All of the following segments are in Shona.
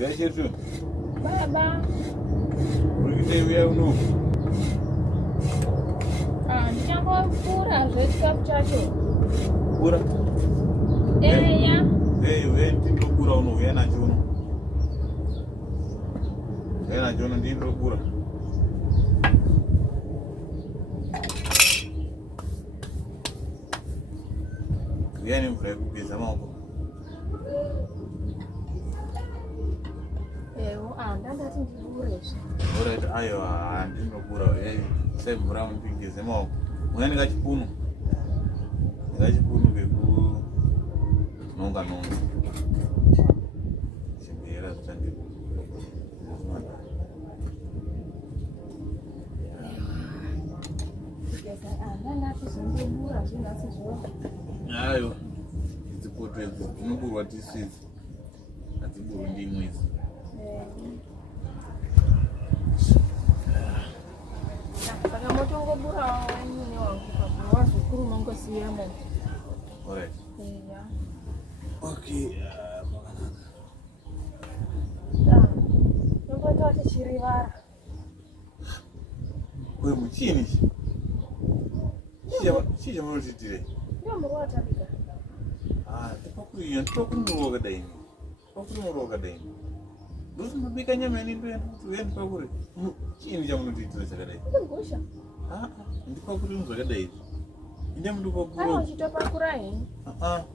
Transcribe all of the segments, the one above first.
Uya chetu. Baba. Urikite uya uno. Ndichangokura zvechikafu chacho. Kura? Eya. Uya ndinokura uno, uya nacho uno. Uya nacho uno ndinokura. Uya nemvura yekugeza maoko. Ndandati ndiburezve. Alright, aiwa handinokura uya semvura ndigeze maoko. Uya ndingachipunu. Ndingachipunu kekunonga nonga. Chimbera zvichandiko. Ndandati zindibura zvinhasi zvona. Aiwa, idzipoto idzi dzinoburwa tisisi. Hadziburwi ndimwe idzi. Saka motongoburawo nyine wangu papa wazukuru unongosiyamo. Alright. Eya. Okay, Nongota kuti chirivara. kwe muchini chii chamunotitire? Ndiyo muri watabika. Ndipakuri wakadai. Pakuri wakadai. Ndosinobika nyama ine ndoenda kuti uya ndipakuri. Chiini chamunotitira chakadai? Ngusha. Ndipakuri zvakadai. Inde mundipakura. Kana uchitopakura hini?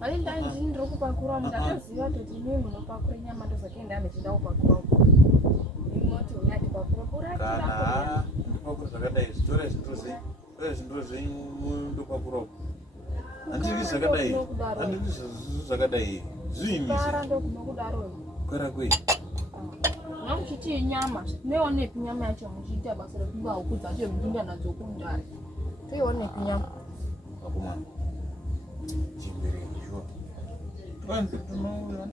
Ani ndandi ndiri kupakura ndakaziva kuti mimi munopakura nyama ndozakaenda ndichida kupakura. Inoti uya tipakura kura kana ndipakuri zvakadai. Zvitora zvindoro zvenyu mundopakura. Handiri zvakadai. Handiri zvakadai. Zviimisi. Kara ndokunokudaro. Kara kwei? Namuchiti nyama. Neonepi nyama yacho muchiita basa rekuba huku dzacho mudinga nadzo kundari. Toionepi nyama. Akomana. Chimbereni sure. Kwanze tunouya